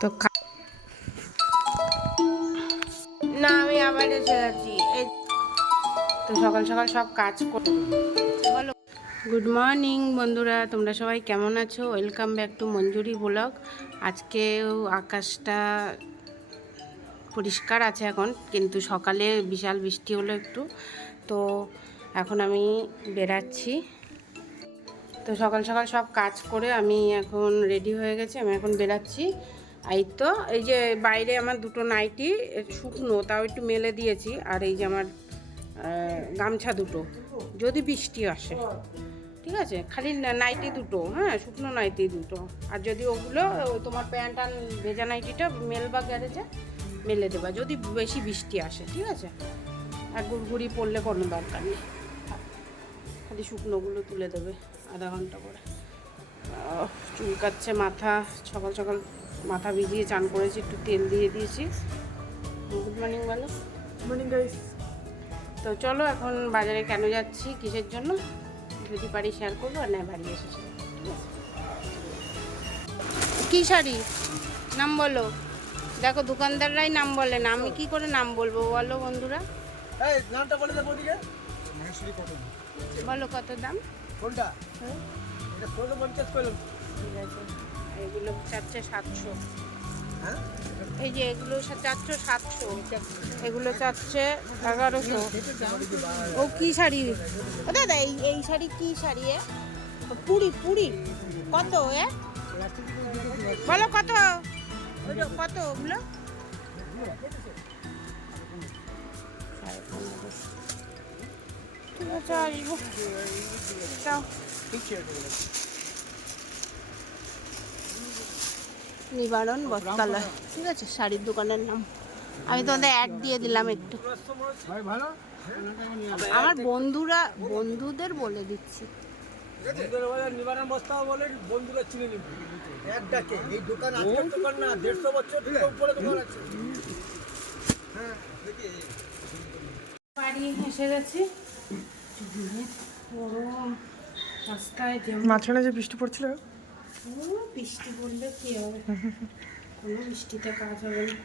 তো না আমি আবার এসে গেছি তো সকাল সকাল সব কাজ করে বলো। গুড মর্নিং বন্ধুরা। তোমরা সবাই কেমন আছো? Welcome back to Manjuri blog আজকেও আকাশটা পরিষ্কার আছে এখন কিন্তু সকালে বিশাল বৃষ্টি হলো একটু। তো এখন আমি বেরাচ্ছি। তো সকাল সকাল সব কাজ করে আমি এখন রেডি হয়ে গেছি। আমি এখন বেরাচ্ছি। এই তো, এই যে বাইরে আমার দুটো নাইটি শুকনো, তাও একটু মেলে দিয়েছি, আর এই যে আমার গামছা দুটো, যদি বৃষ্টি আসে। ঠিক আছে? খালি নাইটি দুটো হ্যাঁ শুকনো নাইটি দুটো। আর যদি ওগুলো তোমার প্যান্ট আর ভেজা নাইটিটা মেল বা গ্যারেজে মেলে দেবা, যদি বেশি বৃষ্টি আসে, ঠিক আছে? আর গুড়গুড়ি পড়লে কোনো দরকার নেই। খালি শুকনোগুলো তুলে দেবে, আধা ঘণ্টা করে। চুলকাচ্ছে মাথা সকাল সকাল মাথা ভিজিয়ে চান করেছি একটু তেল দিয়ে দিয়েছি। গুড মর্নিং বলো মর্নিং গাইস তো চলো এখন বাজারে কেন যাচ্ছি কিসের জন্য? যদি পারি শেয়ার করব আর না বাড়ি এসে share করব, ঠিক আছে? কি শাড়ি? নাম বলো। দেখো দোকানদাররাই নাম বলে না আমি কি করে নাম বলব? বলো বন্ধুরা। এই নামটা বলে কত দাম? কোনটা? হ্যাঁ। এটা ষোলো পঞ্চাশ করলাম ঠিক আছে। এগুলো চাচ্ছে সাতশো। হ্যাঁ? এই যে এগুলো চারশো সাতশো। এগুলো চাচ্ছে এগারোশো। ও কি শাড়ি? ও দাদা এই এই শাড়ি কি শাড়ি এ? পুরি পুরি। কত এ? বলো কত? কত ওগুলো? ঠিক আছে আসব। নিবারণ বটতলা ঠিক আছে শাড়ির দোকানের নাম। আমি তোমাদের অ্যাড দিয়ে দিলাম একটু। আমার বন্ধুরা বন্ধুদের বলে দিচ্ছি। নিবারণ বস্তা বলে বন্ধুরা চিনে নিব এক ডাকে এই দোকান আজকের দোকান না দেড়শো বছর উপরে দোকান আছে হ্যাঁ বাড়ি এসে গেছি মাঝখানে যে বৃষ্টি পড়ছিল বৃষ্টি পড়লে কি হবে? কোনো বৃষ্টিতে কাজ হবে না।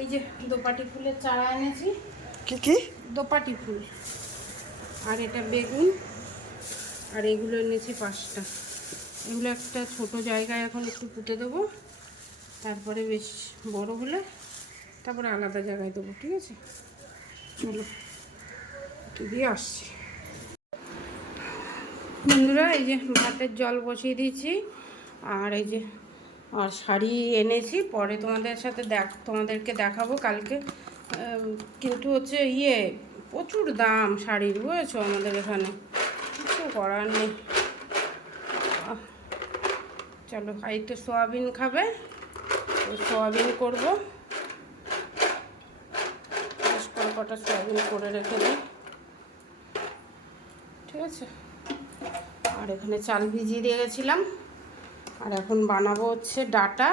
এই যে দোপাটি ফুলের চারা এনেছি। কি কি? দোপাটি ফুল। আর এটা বেগুন। আর এগুলো এনেছি পাঁচটা। এগুলো একটা ছোট জায়গায় এখন একটু পুঁতে দেবো। তারপরে বেশ বড় হলে তারপরে আলাদা জায়গায় দেবো ঠিক আছে? চলো দিয়ে আসছি। বন্ধুরা, এই যে ভাতের জল বসিয়ে দিয়েছি, আর এই যে আর শাড়ি এনেছি। পরে তোমাদের সাথে দেখ, তোমাদেরকে দেখাবো কালকে। কিন্তু হচ্ছে ইয়ে প্রচুর দাম শাড়ির, বুঝেছ? আমাদের এখানে কিছু করার নেই। চলো এই তো সোয়াবিন খাবে সোয়াবিন করব। কটা সোয়াবিন করে রেখে দিই। ঠিক আছে? আর এখানে চাল ভিজিয়ে দিয়ে গেছিলাম। আর এখন বানাবো হচ্ছে ডাটা।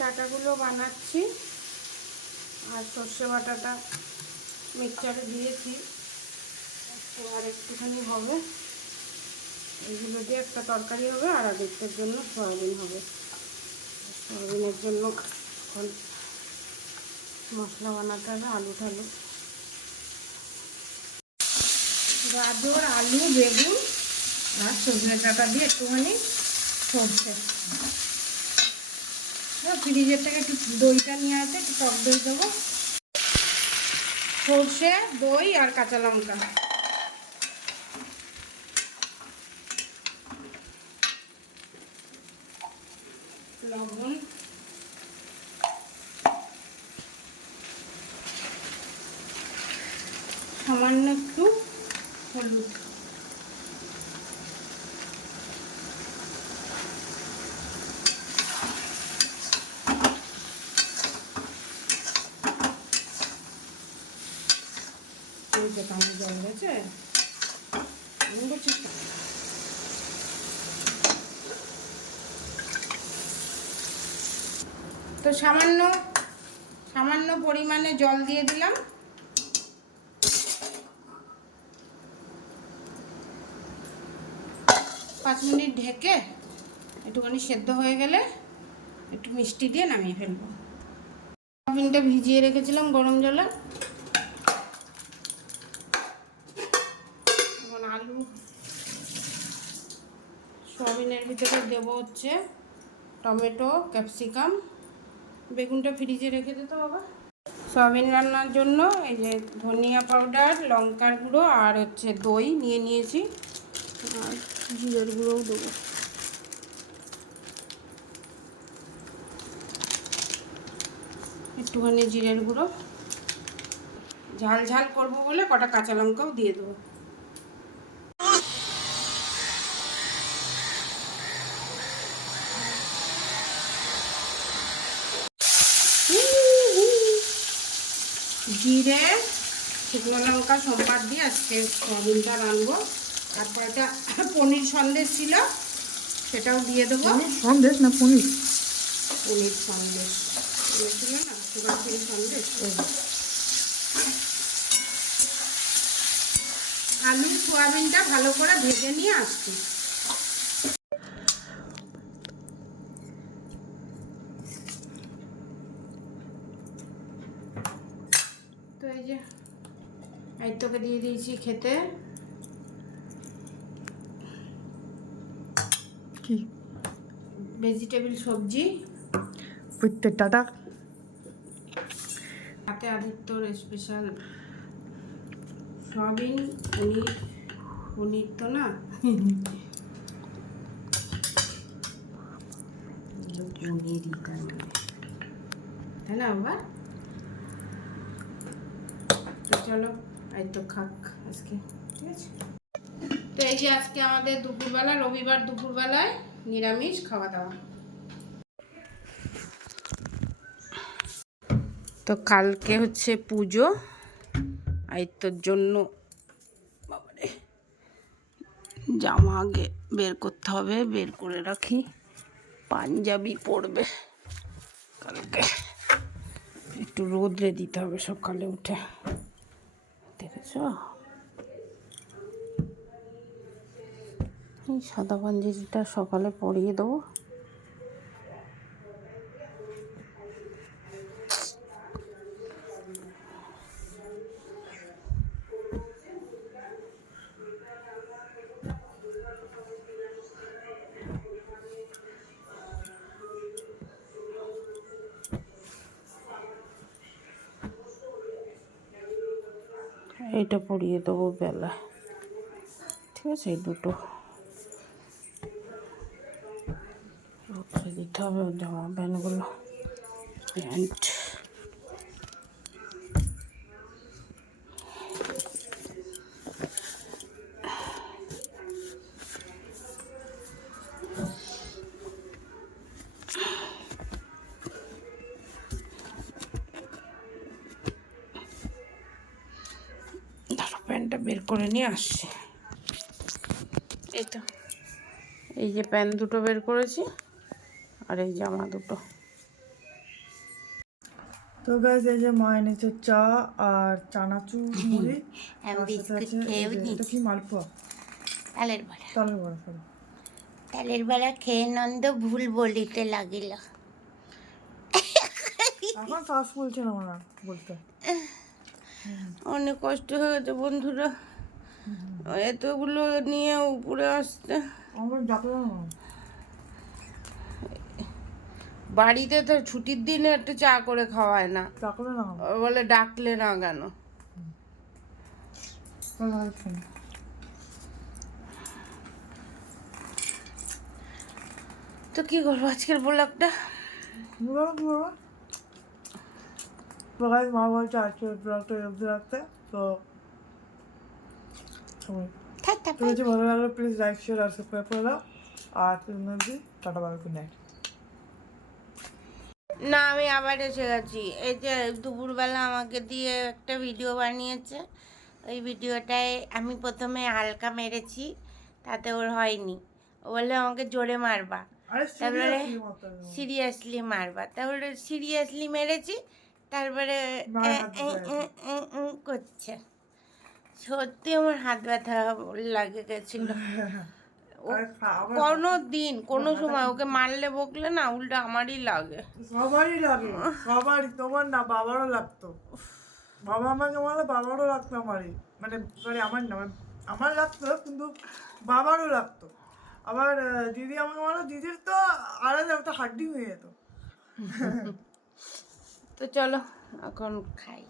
ডাটাগুলো বানাচ্ছি। আর সর্ষে বাটাটা মিক্সচারে দিয়েছি। আর একটুখানি হবে। এগুলো দিয়ে একটা তরকারি হবে আর আরেকটার জন্য সয়াবিন হবে। সয়াবিনের জন্য এখন মশলা বানাতে হবে, আলু ঠালু। গাজর, আলু, বেগুন, আর সজনে ডাটা দিয়ে একটুখানি সরষে। হ্যাঁ ফ্রিজের থেকে একটু দইটা নিয়ে আসে, একটু টক দই দেবো। সর্ষে, দই আর কাঁচা লঙ্কা। লবণ। সামান্য একটু হলুদ। যে করছিস তো সামান্য সামান্য পরিমাণে জল দিয়ে দিলাম। পাঁচ মিনিট ঢেকে একটুখানি সেদ্ধ হয়ে গেলে একটু মিষ্টি দিয়ে নামিয়ে ফেলব। সয়াবিনটা ভিজিয়ে রেখেছিলাম গরম জলে। এখন আলু সয়াবিনের ভিতরে দেবো হচ্ছে টমেটো, ক্যাপসিকাম। বেগুনটা ফ্রিজে রেখে দিতে বাবা সয়াবিন রান্নার জন্য এই যে ধনিয়া পাউডার, লঙ্কার গুঁড়ো আর হচ্ছে দই নিয়ে নিয়েছি। আর জিরের গুঁড়োও দেবো। একটুখানি জিরের গুঁড়ো। ঝাল ঝাল করব বলে কটা কাঁচা লঙ্কাও দিয়ে দেবো। জিরে, শুকনো লঙ্কা সোমবার দিয়ে আজকে সয়াবিনটা রানবো তারপর একটা পনির সন্দেশ ছিল সেটাও দিয়ে দেবো। সন্দেশ না পনির? পনির সন্দেশ। ছিল না সুগার ফ্রি সন্দেশ। আলু সোয়াবিনটা ভালো করে ভেজে নিয়ে আসছি। তো এই যে এই তোকে দিয়ে দিয়েছি খেতে। কি? ভেজিটেবল সবজি। উইথ টাটা হাতে আদিত্যর স্পেশাল সয়াবিন পনির পনির তো না? পনিরই। তাই না বাবা? চলো এই তো খাক আজকে ঠিক আছে? তো এই যে আজকে আমাদের দুপুরবেলা, রবিবার দুপুরবেলায় নিরামিষ খাওয়া দাওয়া। তো কালকে হচ্ছে পুজো আয়ত্তর জন্য বাবারে, জামা আগে বের করতে হবে, বের করে রাখি, পাঞ্জাবি পরবে। কালকে একটু রোদ্রে দিতে হবে সকালে উঠে। দেখেছ? এই সাদা পাঞ্জাবিটা সকালে পরিয়ে দেবো। এইটা পরিয়ে দেবো বেলা। ঠিক আছে এই দুটো। হবে জামা প্যান্টগুলো প্যান্ট প্যান্টটা বের করে নিয়ে আসছি। এই তো। এই যে প্যান্ট দুটো বের করেছি। আর এই জামা দুটো। তো গাইজ এই যে মা এনেছে চা আর চানাচুর মুড়ি এটা কি মালপোয়া? তালের বড়া। তাহলে বড় সরি তালের বড়া খেয়ে নন্দ ভুল বলিতে লাগিল। এখন শ্বাস বলছে না আমার বলতে। অনেক কষ্ট হয়ে গেছে বন্ধুরা। এতগুলো নিয়ে উপরে আসতে। আমার না। বাড়িতে তো ছুটির দিনে একটু চা করে খাওয়ায় না। বলে ডাকলে না কেন? তো কি করব আজকের ব্লগটা? মা বলছে আজকে ব্লগটা রাখতে তো ভালো লাগলে প্লিজ লাইক শেয়ার আর সাবস্ক্রাইব করে দাও। আর টাটা বাই গুড নাইট না আমি আবার এসে গেছি। এই যে দুপুরবেলা আমাকে দিয়ে একটা ভিডিও বানিয়েছে। ওই ভিডিওটায় আমি প্রথমে হালকা মেরেছি তাতে ওর হয়নি। ও বললে আমাকে জোরে মারবা। তারপরে সিরিয়াসলি মারবা। তারপরে সিরিয়াসলি মেরেছি তারপরে করছে। সত্যি আমার হাত ব্যথা লাগে গেছিল। কোনো দিন কোনো সময় ওকে মারলে বকলে না উল্টো আমারই লাগে। সবারই লাগে সবারই তোমার না বাবারও লাগতো। বাবা আমাকে মারলে বাবারও লাগতো আমারই। মানে সরি আমার না আমার লাগতো কিন্তু বাবারও লাগতো। আবার দিদি আমাকে মারলো দিদির তো আলাদা একটা হাড্ডি হয়ে যেত। তো চলো এখন খাই।